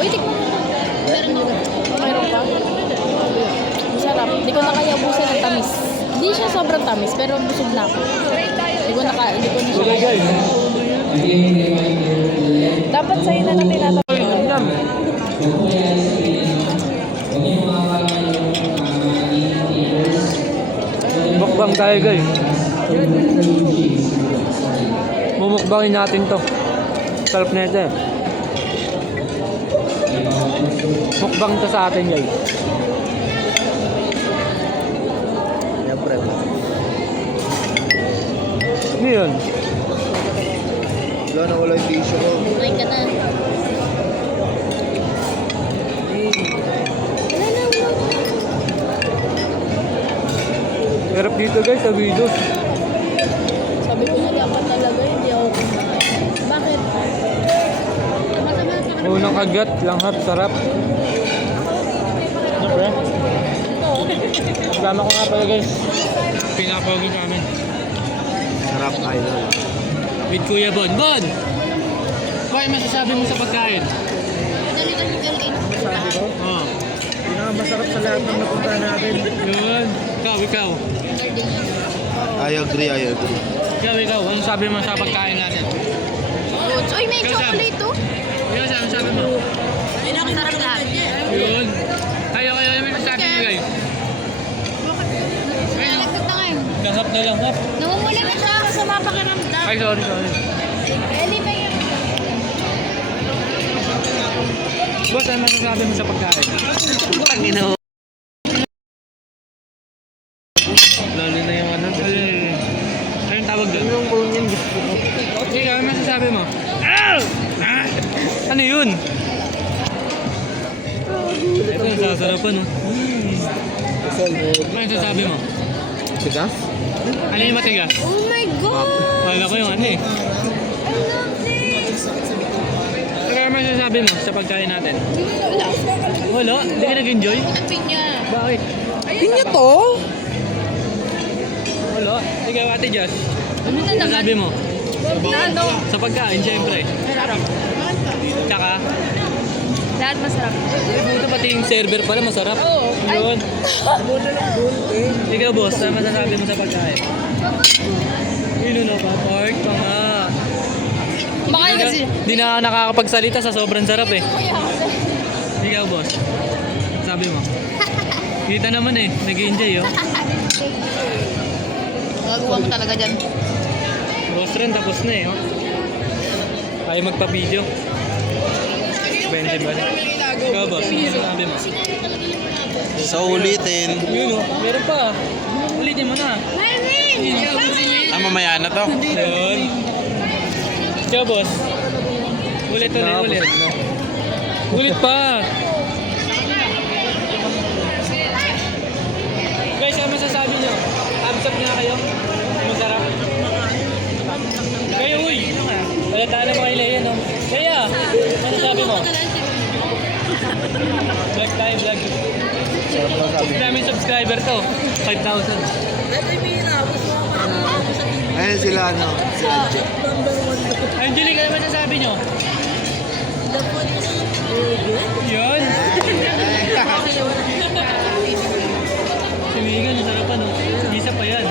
Uy, tikman mo. Meron dito. Meron pa? Masarap. Hindi ko na kaya ubusin ng tamis. Hindi siya sobrang tamis, pero busog na ako. Hindi ko na siya kaya. Dapat sa'yo na lang tinatanong. Mukbang tayo guys. Mumukbangin natin to. Sarap na ito eh. Mukbang to sa atin guys. Siyempre. Ano yun? Wala na, wala yung tissue ko. Kumain ka na. Sarap dito guys sa videos. Sabi ko na dapat talaga, hindi ako kumain. Bakit? Masama. Unang kagat, langhap, sarap. Siyempre. Kasama ko nga pala guys. Pinapawag namin. Sarap, idol. With Kuya Bon. Bon! Bakit masasabi mo sa pagkain? Dali ka ng LA. Sabi ko, Oo. pinakamasarap sa lahat ng napunta natin. Yun. Ikaw. I agree. Ikaw. Ano sabi mo sa pagkain natin? Uy, may chocolate to. Ikaw, ano sabi mo? Pinakasarap lahat. Yun. Kayo, ano sabi mo guys? Nalagdag na ngayon. Langhap na langhap. Namumula na siya sa mapakiramdam. Ay, sorry. Eli ba yun? Boss, ano masasabi mo sa pagkain? Pangino. Lalo na yung ano. Anong tawag doon? Yung punyan gusto ko. Okay, ano masasabi mo? Ano yun? Ito yung sasarapan, no? Ano masasabi mo? Tigas? Ano yung matigas? Oh my God! Wala ko yung ano eh. I love this! Ano masasabi mo sa pagkain natin? Wala. Wala? Hindi ka nag-enjoy? Ang pinya. Bakit? Pinya to? Wala. Ikaw, Ate Josh. Ano na naman? Sabi mo? Ano? Sa pagkain, syempre. Tsaka, Lahat masarap. buto pati yung server pala, masarap. Oo. Yun. Ikaw, boss, ano masasabi mo sa pagkain? Yun na pa, pork pa nga. Baka yun kasi. Di na nakakapagsalita sa sobrang sarap eh. Kaya kasi. Ikaw, boss. Sabi mo. Kita naman eh, nag-enjoy oh. Magawa mo talaga dyan. Boss rin, tapos na eh. Oh. Ayaw magpa-video. Benji ba rin? Ikaw, boss. Ano sabi mo? Sa ulitin. Yun oh, meron pa. Ulitin mo na. Mamaya na to. Yun. Ikaw, boss. Ulit. Ulit pa. Guys, ano masasabi nyo? Thumbs up na kayo? Masarap. Kayo, uy. Wala tala mo kay Leia, no? Leia, ano masasabi mo? Vlog tayo, vlog. Maraming subscriber to. 5,000. Ayun sila, ano? Angelica, ano masasabi nyo? Yun. Si Megan, masarap pa no? Isa pa yan.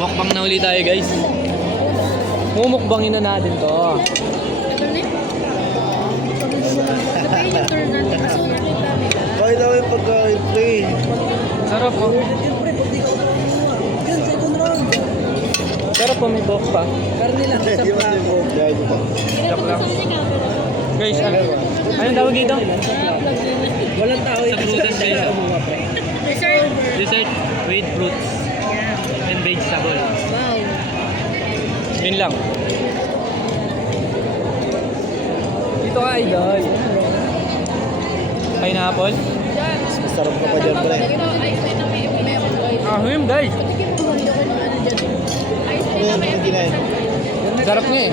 Mukbang na ulit tayo guys. Mumukbangin na natin to. Bakit ako yung pagkain, pre? Sarap po. Sarap po, may buhok pa. Karni lang sa pako. Sarap lang. Guys, anong tawag dito? Walang tao Sa prutas guys. Dessert with fruits and vegetable. Wow. Yun lang. Dito ka, idol. Pineapple. Masarap ka pa dyan, pre. Ahim, guys. Ano yung kinain? Sarap nga eh.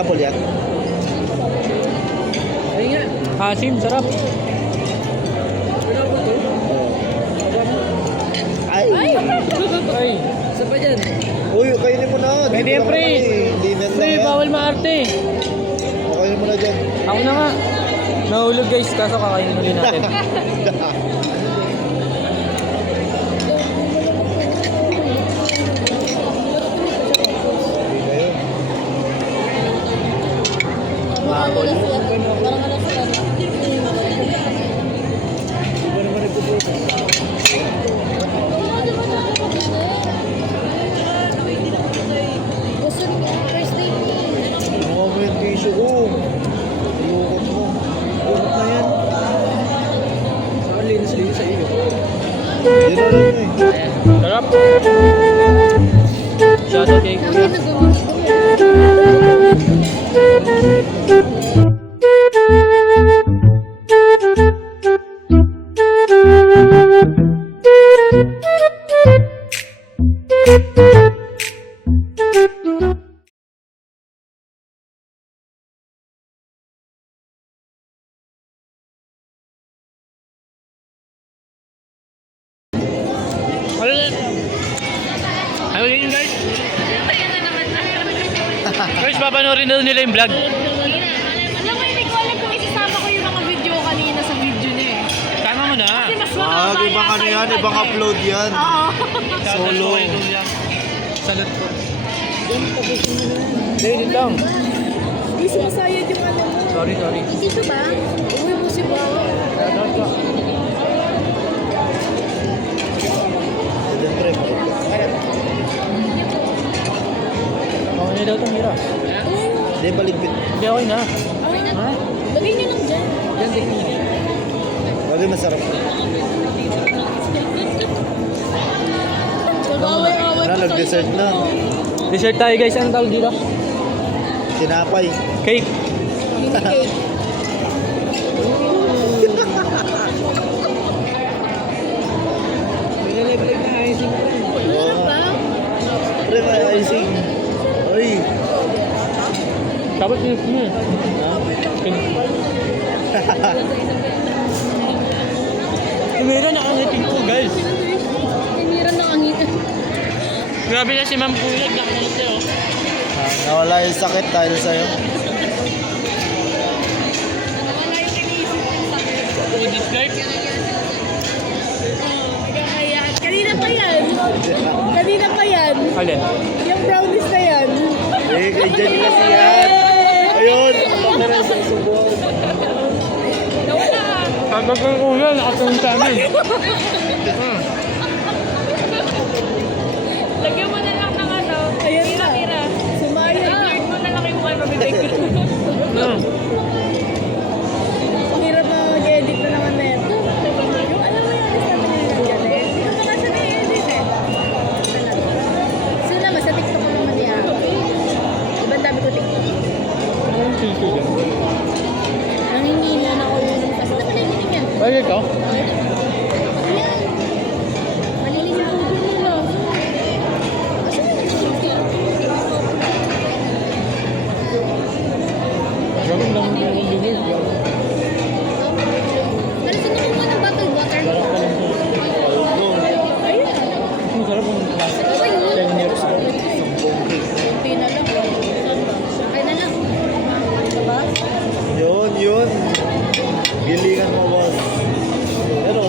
Pineapple yan? Asim, sarap. Ay! Ay, isa pa dyan. Uy, kainin mo na. Pwede yan, pre. Dinner Pre, lang yan. bawal maarte. Kainin mo na dyan. Ako na nga. Nahulog guys, kaso kakainin ulit natin. Hindi kayo. Parang ano sila. Hindi ba naman nagpupunta? Gusto niya, first day niya. Mga mo yung tissue ko. Lukot mo. Lukot na yan. Saan linis sa iyo? Hindi na lang eh. Sarap. Shoutout kay Ako Kuya. nag-uwi. Ano yun guys? Guys, papanorin na nila yung vlog. Alam mo, hindi ko alam kung isasama ko yung mga video kanina sa video niya eh. Tama mo na. Kasi mas Wag, ibang ano yan, ibang upload yan. Oo. Solo. Salot ko. Hindi lang. Hindi sumasayad yung ano mo. Sorry. Dito ba? Uwi mo si Bo. Siyempre, Ako na daw itong hira. hindi paligpit. Hindi okay na. Ha? Lagay niyo lang dyan. Bagay masarap. Mag-away-away Na, nag-dessert na. Dessert tayo guys. Anong tawag dito? Tinapay. Cake. Mini cake. Oo. Ba? Pre, may icing. Uy. Dapat yun mo eh. Ha? Tumira nakangiting ko guys. Tinira na ang ngita. Grabe na si Ma'am Kulag. Nakangiti oh. Nawala yung sakit dahil sa'yo. Foodies guys. Kanina pa yan. Kanina pa yan. Alin? Yung brownies na yan. Eh, kay Jenny kasi yan. Ayun, pagkaran sa subong. Pagod ng ulo, nakatulong sa amin. Lagyan mo na lang ng ano, Ayan na. tira-tira. Sumayad. I-guard mo na lang yung ano, bibig. Ang hirap na mag-edit na naman na ito. Yung alam mo yung alis naman yung nag-edit. Yung mga sa na-edit eh. So naman, sa TikTok ko naman niya. Ibang dami ko TikTok. Anong sisi dyan? Nangingina na ako yun. Kasi naman nangingin yan. Bakit ka? Ayan. Malinis ang ulo nila. Grabe lang yung bibig. Pero sino mo muna bottled water? Ayun. Ang sarap ng classic. Ayun. 10 years old. Kunti na lang. Okay na lang. Diba? Yun. Gilingan mo, boss. Pero,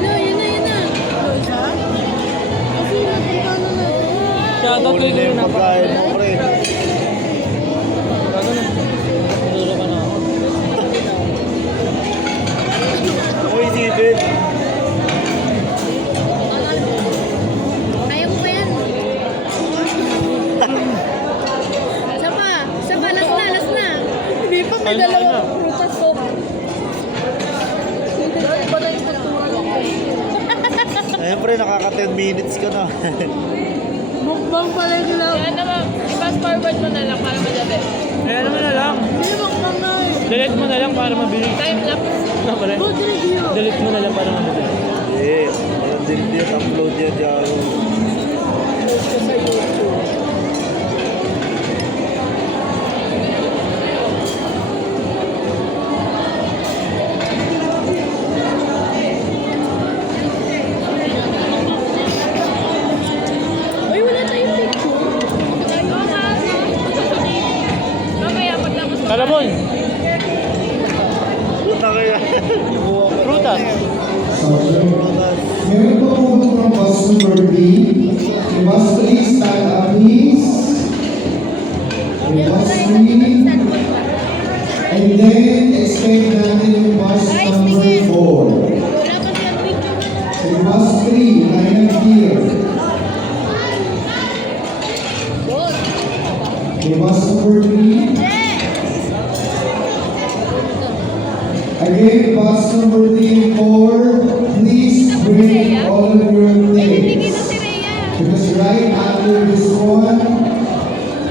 Ayun na. Kasi napunta na natin. Shoutout huli kay na Kuya yung na. pagkain mo, pre. Gago na. Natulog ka na ako. Uy, Steven. Kaya mo pa yan. Isa pa, last na. Hindi pa, may Ayun na, dalawang ayun na. prutas ko. Dahil ba na yung pagtuwa? Ayun, pre, nakaka 10 minutes ka na. Mukbang pala yung lang. Yan naman, i-fast forward mo na lang para madali. Kaya naman na lang. Hindi mukbang na eh. Delete mo na lang para mabilis. Time lapse. Ano pala? Good review. Delete mo na lang para mabilis. Eh, walang din upload yan dyan. Post ko sa YouTube. Uy, wala tayong picture. Mamaya pagtapos ko. Kalamon! Puta kaya. Prutas! Meron po po from customer B. You must please stand up, please. You must please. And then, expect natin yung bus number 4. So you must please, line up here. You must number 3. Again, bus number 3 and 4, please bring all of your things. Because right after this one,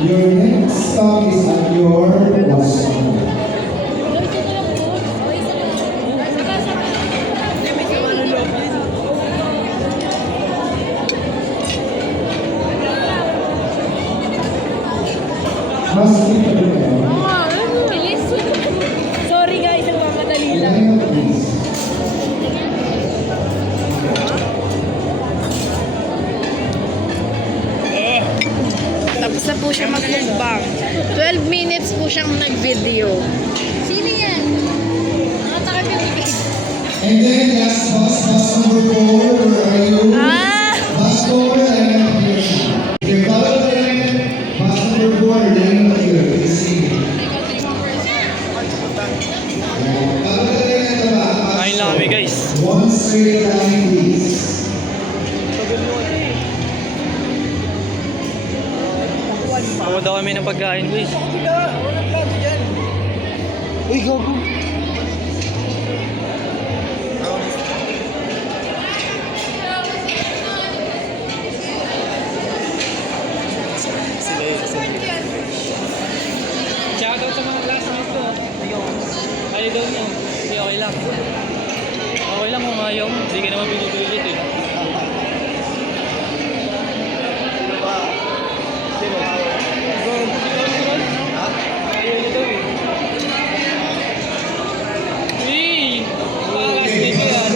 your next stop is at your bus stop. Must be prepared. Bilis. Sorry guys, nagmamadali lang. Line up, please. Tapos na po siya mag-mukbang. 12 minutes po siyang nag-video. Sino yan? Nakatakip yung bibig. And then last bus number 4, where are you? Bus 4, line up here. Okay, follow the line. Bus number 4, line up here. Please see. Follow the line at the back. Kain lang kami guys. One straight line, please. Ako daw kami ng pagkain guys. Uy, gago. Shoutout sa mga classmates ko. Ayaw daw niya. Hindi, okay lang. Okay lang kung ayaw mo. Hindi ka naman pinupilit eh. Hey! Wakas dito yan.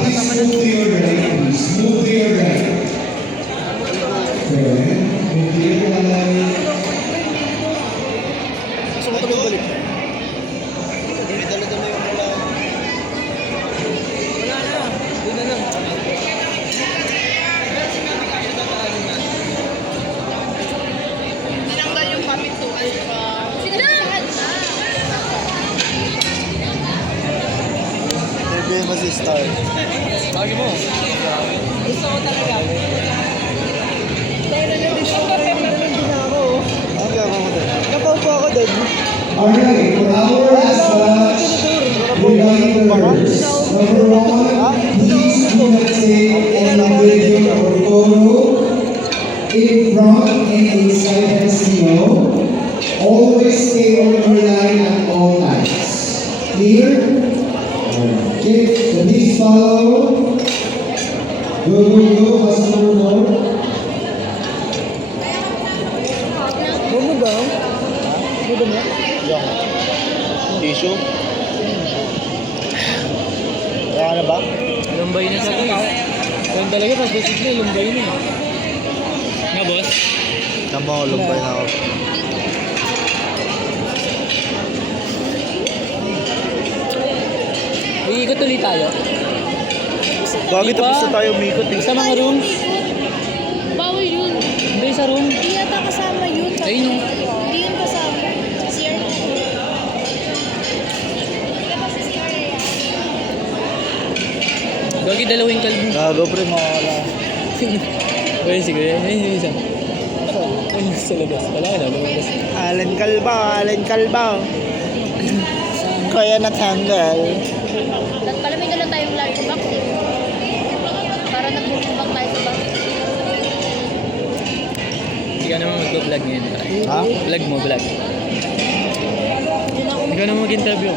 Please move to your right, please. Move to your right. Okay. Move to your right. Gusto mo ito magbalik? Dala-dala yung mula. Wala na. Doon na lang. Tinanggal yung papintuan ko. Sinagdahan na. Maybe mas start. Lagi mo. Gusto ko talaga. Ano ako mo din? Napaupo ako din. Alright, for our last batch, reminders. Number 1, please do not take any video or photo in front and inside the casino. Always stay on your line at all times. Clear? Okay, so please follow. Go, go, go, customer 4. Ano ba? Ano ba? Yung tissue? Kaya na ba? Lumbay na siya guys. Kung talaga pag visit na, lumbay na. Nga boss? Tama ko, lumpay na ako. Iikot ulit tayo. Bakit tapos na tayo umikot eh? Sa mga rooms. Bawal yun. Hindi sa room. Hindi yata kasama yun. Ayun yung... Hindi yun kasama. Sa CR na. Gagi dalawing kalbo. Gago pre, makakala. Ayun sige. Ayun isa. Ayun sa labas. Wala ka na. Lumabas. Allen Kalba. Kaya natanggal. Pala may dala tayong lunch box. Para nag-book tayo sa bus. Ikaw naman mag-vlog ngayon. Ha? Vlog mo, vlog. Ikaw naman mag-interview.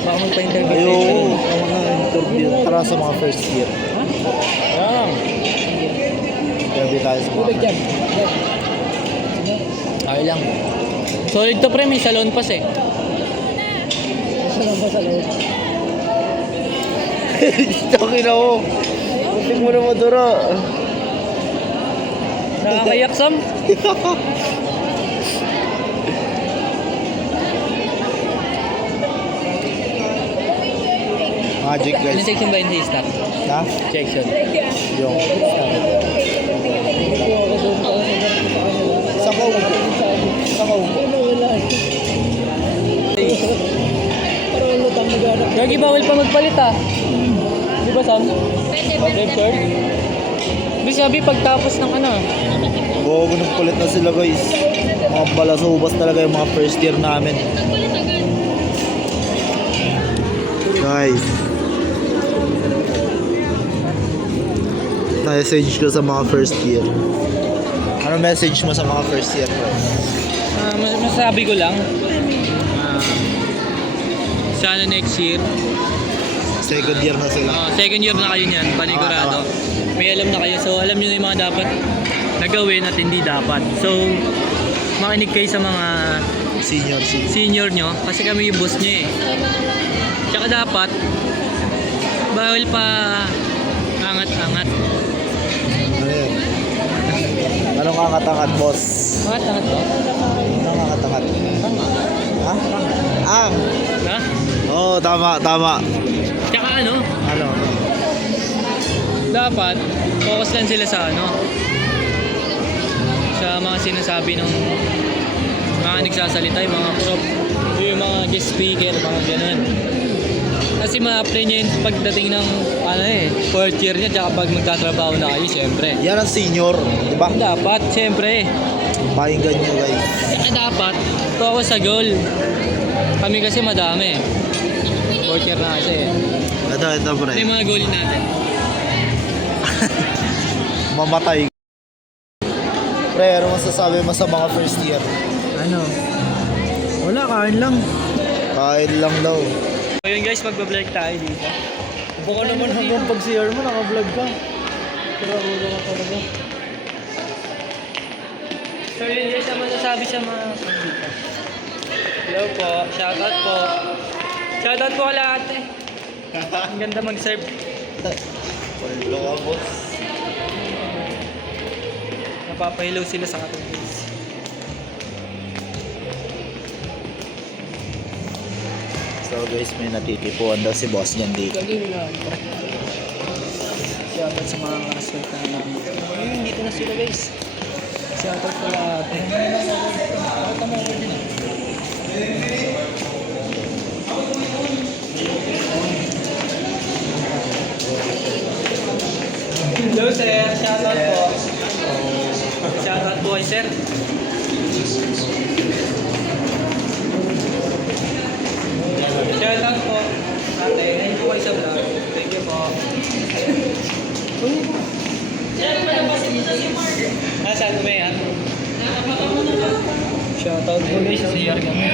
Baka magpa-interview Ayoko. sa'yo. Ako na interview. Tara sa mga first year. Yan. Interview tayo sa mga Okay lang. Solid to pre, may salon pass eh. Takin ako. Kunti mo na madura. Nakakayak Sam. Magic Anong guys. section ba yung sa stock? Ha? Section. Yung. Sakaw. Sakaw. Gagi, bawal pa magpalit ah. Di ba Sam? Red card? Di sabi pagtapos ng ano. Bago nang kulit na sila guys. Mga balasubas talaga yung mga first year namin. Guys. Na-message ko sa mga first year. Ano message mo sa mga first year? Masasabi ko lang. Sana next year. Second year na sila. Second year na kayo niyan, panigurado. May alam na kayo. So alam niyo na yung mga dapat nagawin at hindi dapat. So makinig kayo sa mga Senior. senior nyo kasi kami yung boss nyo eh. Tsaka dapat bawal pa angat-angat. Ano yun? Anong angat-angat, boss? Angat-angat ba? Anong angat-angat? Ha? Ang! Ha? Oo, tama. Tsaka ano, Ano? dapat focus lang sila sa ano, sa mga sinasabi ng mga nagsasalita, yung mga prop, yung mga guest speaker, mga ganun. Kasi ma-apply niya yung pagdating ng ano fourth year niya, tsaka pag magtatrabaho na kayo, syempre. Yan ang senior, di ba? Dapat, syempre. Pakinggan nyo guys. Tsaka dapat, focus sa goal. Kami kasi madami. Fourth year na kasi eh. Ito Ano pre. yung mga goal natin? Mamatay. Pre, ano masasabi mo sa mga first year? Ano? Wala, kain lang. Kain lang daw. So yun guys, magbablog tayo dito. Baka naman hanggang pag-CR mo, naka-vlog ka. Pero ulo ka talaga. So yun guys, ang masasabi sa mga dito. Hello po, shoutout po. Shoutout po kala ate. Ang ganda mag-serve. Wala ka, boss. Napapahilaw sila sa atin guys. So guys, may natitipuan daw si boss niyan dito. Shoutout sa mga kaswert namin dito. Ayun, dito na sila guys. Shoutout ko lahat. Hello sir, shoutout po. Shoutout po kay sir. Shoutout po. Ate, thank you po kayo sa vlog. Thank you po. Nasaan ko ba yan? Shoutout po guys, sa CR kami.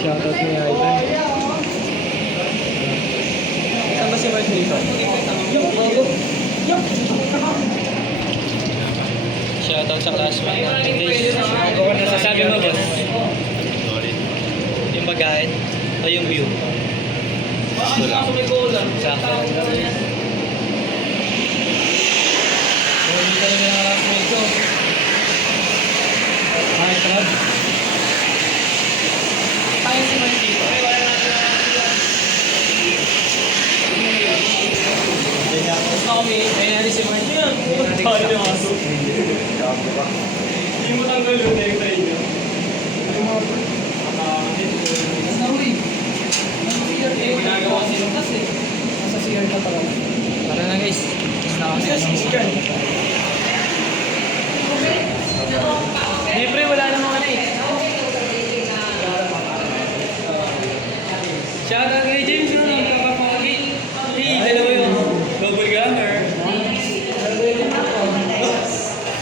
Shoutout ni Ivan. Saan ba si Mark dito? Shoutout sa classmate natin guys. Nasasabi mo ba? Yung pagkain o yung view? Ito lang. Sakto. Hindi talaga nakakasmate ko. Hi, Trab. Tayo si Mark dito. Gusto kami, kaya si Mark yun. Tayo yung aso. Hindi mo tanggal yung neck sa inyo. Ginagawa sila kasi. Nasa CR ka talaga. Tara na guys. Hey pre, wala namang ano eh. Shoutout kay James, no? Nagkakapagin. Hey, dalawa yung double ganger.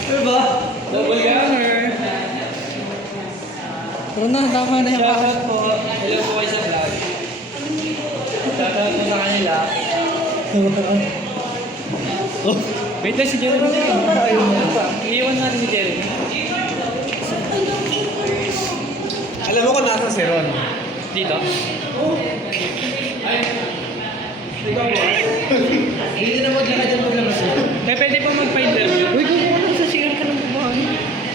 Diba? Oo na, tama na yung Shoutout po. Hello po kayo sa vlog. Shoutout po sa kanila. Wait lang si Jeremy. Iiwan natin si Jeremy. Alam mo kung nasa si Ron. Dito. Hindi na maglakad dyan paglabas mo. Eh, pwede pa magpa-interview. Uy, kung ano sa share ka ng babahan.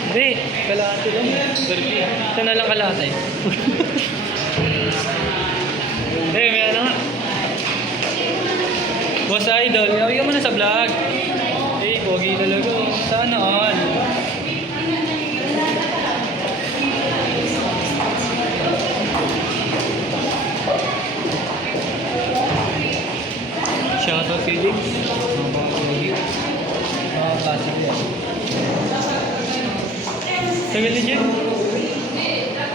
Hindi. Kalahati lang. Sorry. Ito na lang kalahati. Eh, may ano nga. Boss Idol, gawin ka muna sa vlog. Eh, pogi talaga. Sana all. Shoutout Felix. Makakasip yan. Tagal ni Jim.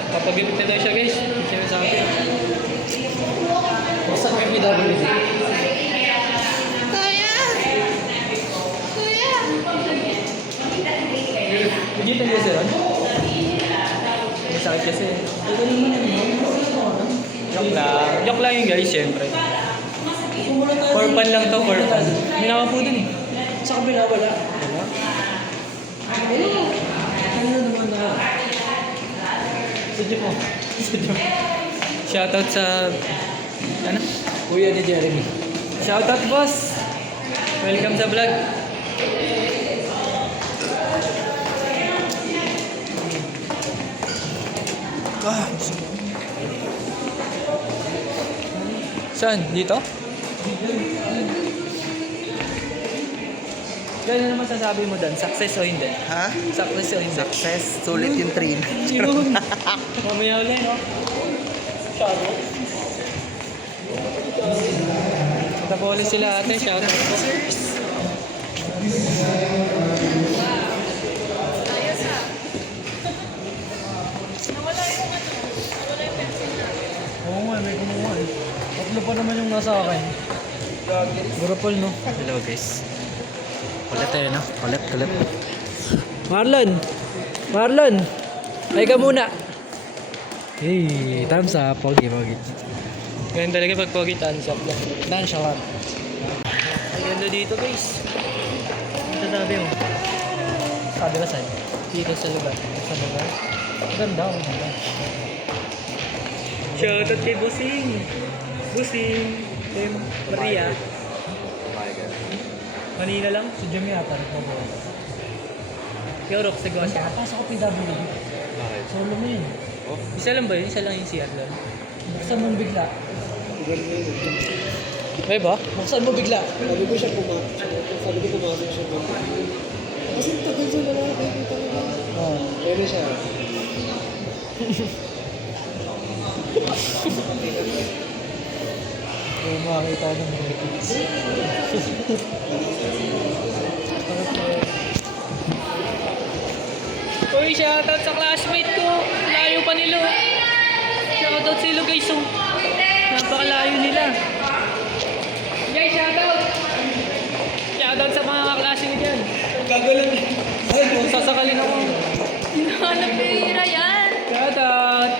Papag-ibig na daw siya guys. Sinasabi. Basta may PWD. Hindi tayo sir. Masakit kasi. Joke lang. Joke lang yun guys, syempre. For fun lang to, for fun. May naman po dun eh. Sa kabila, wala. Ano naman na? Sadyo po. Shoutout sa... Ano? Kuya ni Jeremy. Shoutout boss! Welcome sa vlog. Saan? Dito? Gano'n naman sasabi mo doon? Success o hindi? Ha? Success o hindi? Success. Sulit yung train. Yun! Mamaya ulit, no? Shadow. Punta po ulit sila ate. Shoutout po. Oo nga, may kumuha eh. Tatlo pa naman yung nasa akin. Gurapol, no? Hello guys. Ulit tayo, no? Ulit. Marlon! Marlon! Ay ka muna! Hey, thumbs up. Pogi. Ganyan talaga pag pogi, thumbs up lang. Nonchalant. Ay, ganda dito guys. Ang sasabi mo? Sabi ka sa'yo. Dito sa lugar. Sa lugar. Ganda, ang ganda. Shoutout kay Busing. Busing. Kay Maria. Kanina lang. Si Jimmy ata, nagpabuhay. Kay Rox, nagawa siya. Pasok ko PWD. Bakit? Solo mo yun. Isa lang ba yun? Isa lang yung CR doon. Buksan mo bigla. Ay ba? Buksan mo bigla. Sabi ko pumasok siya doon. Kasi tagal sa lalaki. Oh. Pwede siya. Kaya makakita ng repeats. Uy, shoutout sa classmate ko. Layo pa nila. Shoutout sa ilo guys. Oh. Napakalayo nila. Guys, shoutout. Shoutout sa mga kaklase ko dyan. Gagalan. Ay, kung sasakalin ako. Hinahanap ko yung hira yan. Shoutout.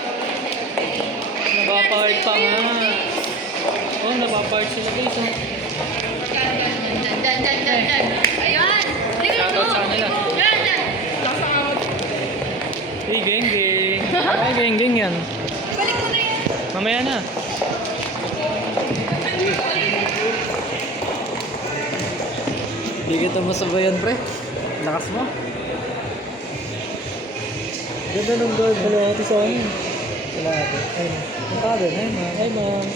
Napapart pa nga. Oh, napapart sila guys. Oh. Dan. Ayan. Shoutout sa kanila. Dan. Hey, geng. Ay, geng yan. Balik mo na yan. Mamaya na. Hindi kita masabayan, pre. Lakas mo. Ganda ng guard. Kalahati sa amin. Kalahati. Ay, ang tagal. Ay, ma'am. Ay, ma'am.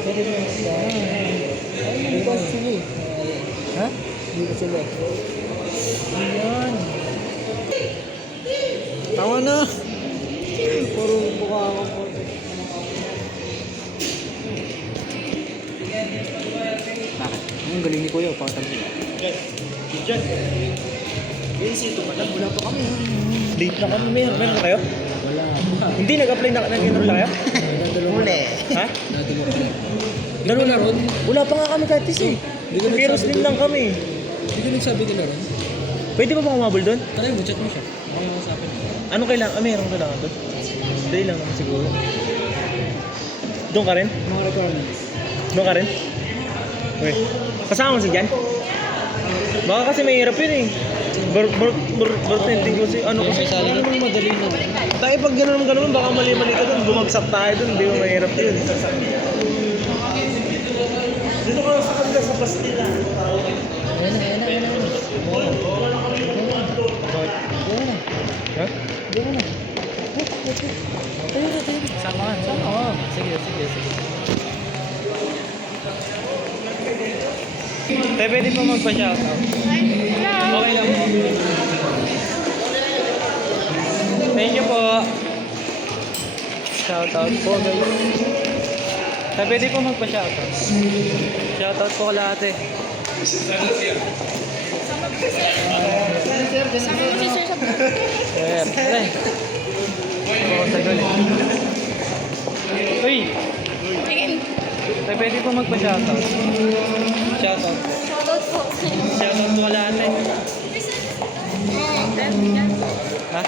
Pwede mo sa ay, dito sila eh. Ha? Dito sila. Ayan. Tama na. Puro mukha ako po. Bakit? Ang galing ni Kuya. Pakatag mo. Diyan. Yung sito pa lang. Wala pa kami. Late na kami. Meron na kayo? Wala. Hindi, nag-apply na enroll na kayo? Huli. Ha? Nadalo ko. Dalo na ron? Wala pa nga kami kahit isa eh. Pero slim lang kami. Hindi ko nagsabi nila ron. Pwede ba bang umabol doon? Kaya mo, chat mo siya. Baka mo sa akin. Ano kailangan? Mayroong kailangan doon? day lang naman siguro. Doon ka rin? Mga requirements. Doon ka rin? Okay. Kasama mo si Jan? Baka kasi mahirap yun eh. Bartending kasi ano kasi. Ano nung madali na? Tayo pag gano'n baka mali-mali ka doon. Bumagsak tayo doon. Hindi mo mahirap yun. Dito ka sa kanila sa pastila. Ayan na. Ha? Sama ka. Sige. Tayo pwede pa magpa-shoutout. Okay lang. Thank you po. Shoutout po guys. Tayo pwede pa magpa-shoutout. Shoutout po kala ate. Sir. Ay. Oo, tagal eh. Uy! Tayo pwede pa magpa-shoutout. Shoutout. Shoutout po kala ate. Ha?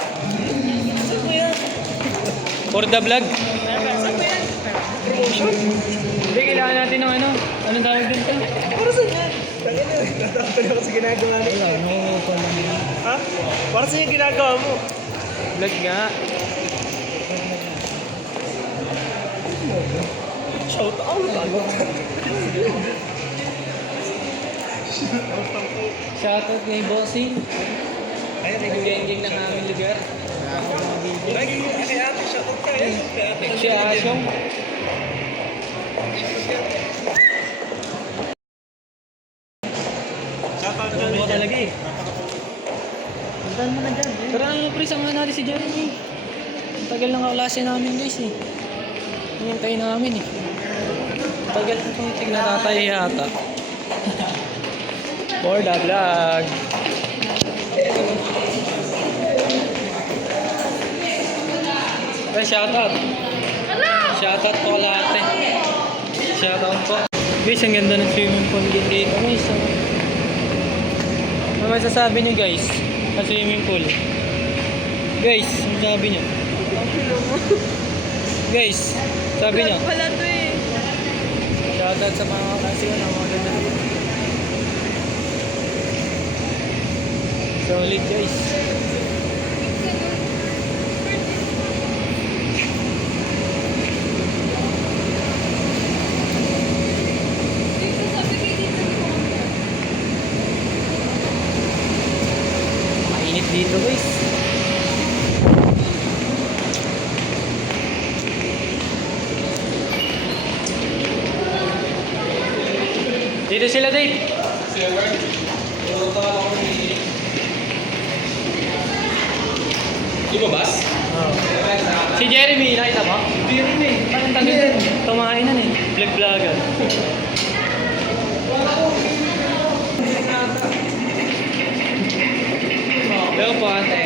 For the vlog? Hindi, kailangan natin ng ano? Anong tawag din ito? Para sa ginagawa nila. Ha? Para sa yung ginagawa mo? Vlog nga. Shout out! Shoutout kay Bossing. Nag-geng ng aming lugar. Kay ate, shout out tayo. Si Asyong. Shout out ka Ano talaga eh. Puntahan mo na dyan. Pero ano pre, samahan natin si Jeremy. Ang tagal ng kaklase namin guys eh. Hinintay namin eh. Tagal na itong tignatatay yata. For the vlog. Shoutout. Shoutout po lahat eh. Shoutout po. Guys, ang ganda ng swimming pool din dito guys. Ano masasabi nyo guys? Sa swimming pool. Guys, ano sabi nyo? Guys, sabi nyo? Wala to eh. Shoutout sa mga klase ko na mga ganda. Solid guys. Mainit dito guys. Dito sila Dave. Di ba, Bas? Si Jeremy, nakita mo? Jeremy. Parang tagal din. Tumain na eh. Vlog-vlogger. Pero po ate.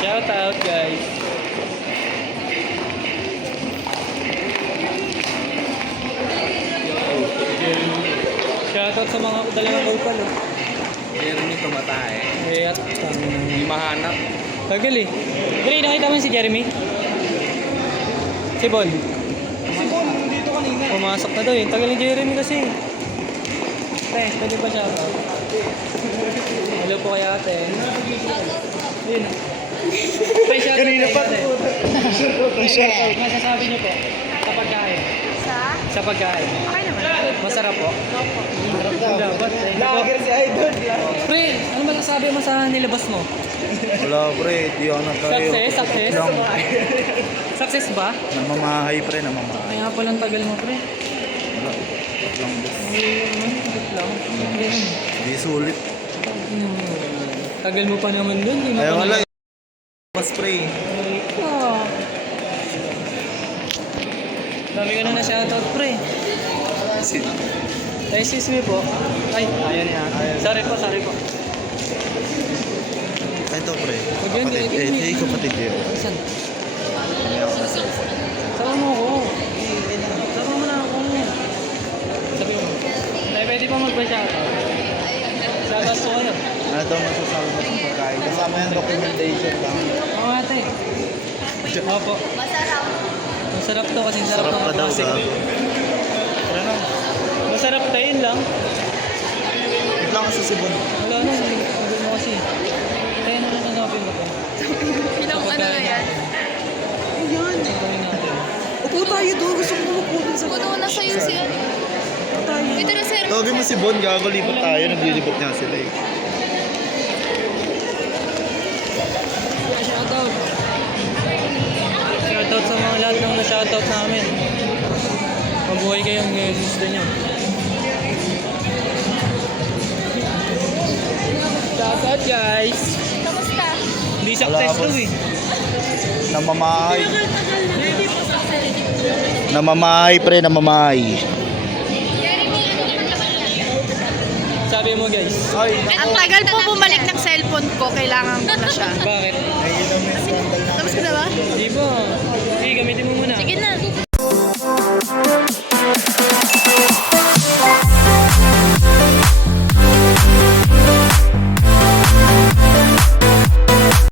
Shout out guys. Shout out sa mga dalawang kupal oh. Jeremy tumatay. Kaya Hindi mahanap. tagal eh. Dali, nakita mo si Jeremy? Si Bon. Si Bon, dito kanina. Pumasok na daw eh. Tagal ni Jeremy kasi. Pwede pa shout out. Hello po kay ate. Yun. May shout out Kanina kay pa. ate. Masasabi niyo po sa pagkain. Sa pagkain. Okay naman. Masarap po. Dapat eh. Vlogger si Idol. Pre, ano ba nasabi mo sa nilabas mo? Wala pre, di ako na tayo. Success? Lang, Success ba? namamahay pre, namamahay. Kaya palang tagal mo pre. Wala. Lang boss. Higit lang. Ganun. Di sulit. Tagal mo pa naman dun. Di mo Ayaw pa wala. naman- Mas pre. Ah. Dami ko na na-shoutout pre. Excuse me po. Ay, ayan yan. Sorry po. Ito pre. Pag yan, Kapatid. Kapatid yun. Saan? Mamaya ako nasa. Sama mo ako. Sama mo na ako. Sabi mo. Ay, pwede pa mag-shoutout. Shoutout ko ano? Ano daw masasabi mo sa pagkain? Kasama yung documentation lang. Oo ate. Opo. Masarap. Masarap to kasi sarap Sarap ng ka daw klase. ka. Tara na. Masarap tayo lang. Wait lang ka sa Sibon. Wala na, sagot mo kasi. Tayo na lang hanapin mo to. Ilang ano na yan? Ayan. Gawin natin. Upo tayo doon. Gusto ko umupo dun sa... Puno na sa'yo si ano. Ito na sir. Tawagin mo si Bon, gago, lipat tayo. Naglilibot nga sila eh. Shoutout. Shoutout sa mga lahat ng na-shoutout namin. Mabuhay kayong gusto nyo. Shoutout guys! Kamusta? Hindi success to eh. Namamahay. Namamahay pre, namamahay. Sabi mo guys. Ay, Ang tagal po bumalik ng cellphone ko, kailangan ko na siya. Bakit? ay yun ang may scandal na. Tapos ka na ba? Di ba? Sige, gamitin mo